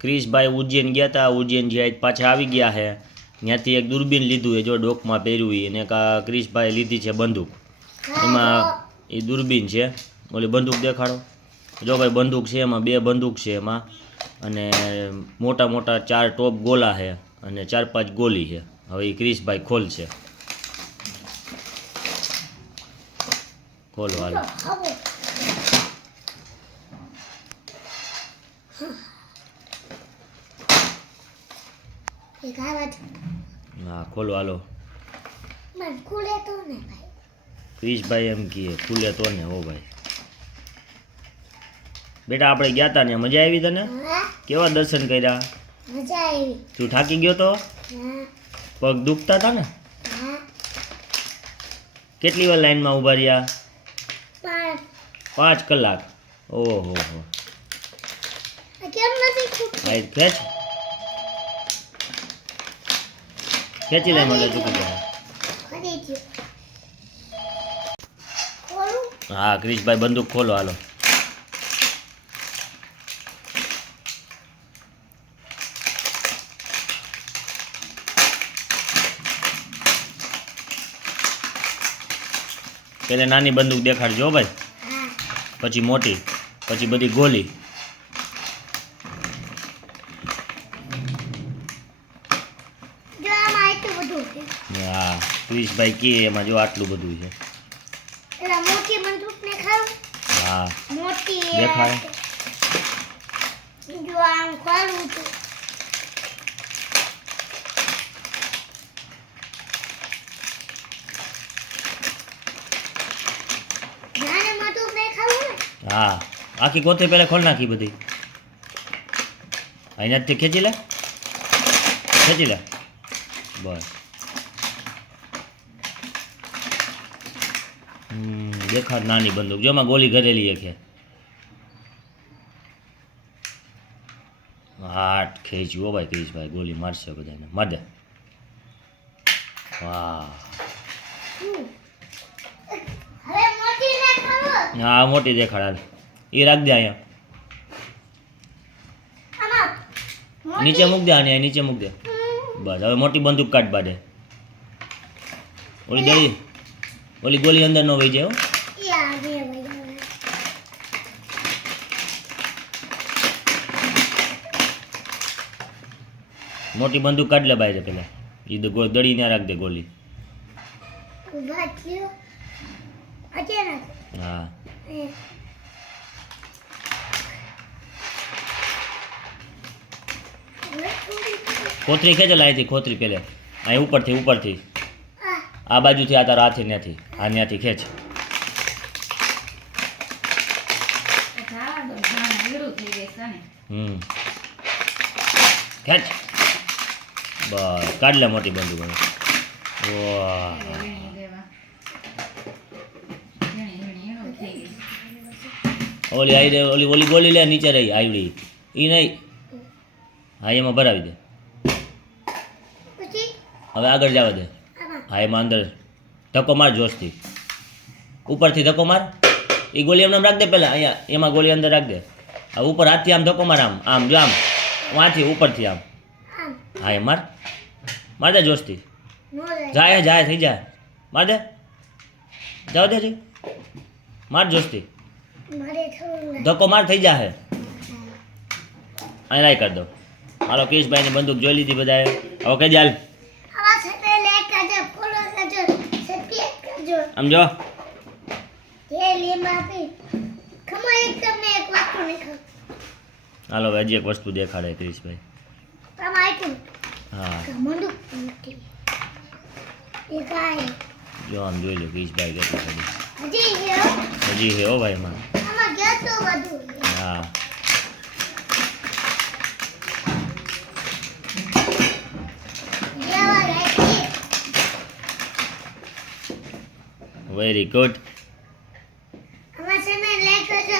ક્રિશભાઈ ઉજ્જૈન ગયા હતા ઉજ્જૈન જ્યાં પાછા આવી ગયા છે ત્યાંથી એક દૂરબીન લીધું એ જો ડોકમાં પહેર્યું એને કા ક્રિશભાઈ લીધી છે બંદૂક. એમાં એ દૂરબીન છે. ઓલી બંદૂક દેખાડો. જો ભાઈ બંદૂક છે, એમાં બે બંદૂક છે એમાં. અને મોટા મોટા ચાર ટોપ ગોલા છે અને ચાર પાંચ ગોલી છે હવે એ ક્રિશભાઈ ખોલશે. ખોલો હાલો. એક હા ખોલો હાલો. મને ખુલે તો ને ભાઈ. ક્રિશભાઈ એમ કહે ખુલે તો ને હો ભાઈ. બેટા આપણે ગયા તા ને મજા આવી તને? કેવા દર્શન કર્યા? મજા આવી. તું થાકી ગયો તો? પગ દુખતા હતા ને? કેટલી વાર લાઈનમાં ઊભા રહ્યા? પાંચ. કલાક. ઓહો હો. કેમ નથી ખેંચ ખેંચી લે મને ચૂકી જાય હા ક્રિશભાઈ બંદૂક ખોલો હાલો. પેલે નાની બંદૂક દેખાડજો ભાઈ. પછી મોટી પછી બધી ગોલી જો આમાં એટલું બધું છે હા ક્રિશભાઈ કે એમાં જો આટલું બધું છે. હા. દેખાય. જો આમ ખાવું ને? હા. આખી કોથળી પહેલાં ખોલ નાખી બધી. અહીંયાથી ખેંચી લે. ખેંચી લે. બસ. દેખાડ નાની બંદૂક. જો એમાં ગોલી ઘરેલી છે. હાટ ખેંચ્યું હો ભાઈ ક્રિશભાઈ ગોલી મારશે બધાને. માર હા વાહ હા મોટી દેખાડ હાલ. એ રાખ દે અહીંયા. નીચે મૂક દે આને નીચે મૂક દે. બસ હવે મોટી બંદૂક કાઢ બાડે ઓલી દઈ. ઓલી ગોલી અંદર નો વહી જાય મોટી બંદૂક કાઢ લે બાય પેલા. એ તો ગો- દળીને રાખ દે ગોલી. હા. ખોતરી ખેંચે લાયથી ખોતરી પેલે. અહીં ઉપરથી ઉપરથી. આ બાજુથી આ તારા હાથી ત્યાંથી. આ ત્યાંથી ખેંચ. હમ. ખેંચ. બસ કાઢ લે મોટી બંદૂક વાહ. ઓલી આવી રે ઓલી ઓલી ગોલી લે નીચે રહી આવડી એ નહીં. હા એમાં ભરાવી દે. હવે આગળ જવા દે. હા એમાં અંદર ધક્કો માર જોશથી. ઉપરથી ધક્કો માર. એ ગોલી એમને રાખ દે પહેલાં અહીંયા એમાં ગોલી અંદર રાખ દે. આ ઉપર હાથથી આમ ધક્કો માર આમ આમ જો આમ. વાંચી ઉપરથી આમ. હા એ માર. માર દે જોશથી. જાય જાય થઈ જાય. માર દે. જાવ દેજી માર જોશથી. ધક્કો માર થઈ જાય અહીં લાઈ કરી દો. મારો કિશભાઈની બંદૂક જોઈ લીધી બધાએ. હવે કહી આવા સાથે લે કાજે ફોલો કરજો સબસ્ક્રાઇબ કરજો આમ જો જે લીંબ આપી ખમો એક તમને એક વસ્તુ નહીં ખાવ હાલો હજી એક વસ્તુ દેખાડે ક્રિશભાઈ. હા. જો આમ જોઈ લો ક્રિશભાઈ કેટલું હજી હો. ભાઈ માં હા. વેરી ગુડ આમાં છે ને લે કરજો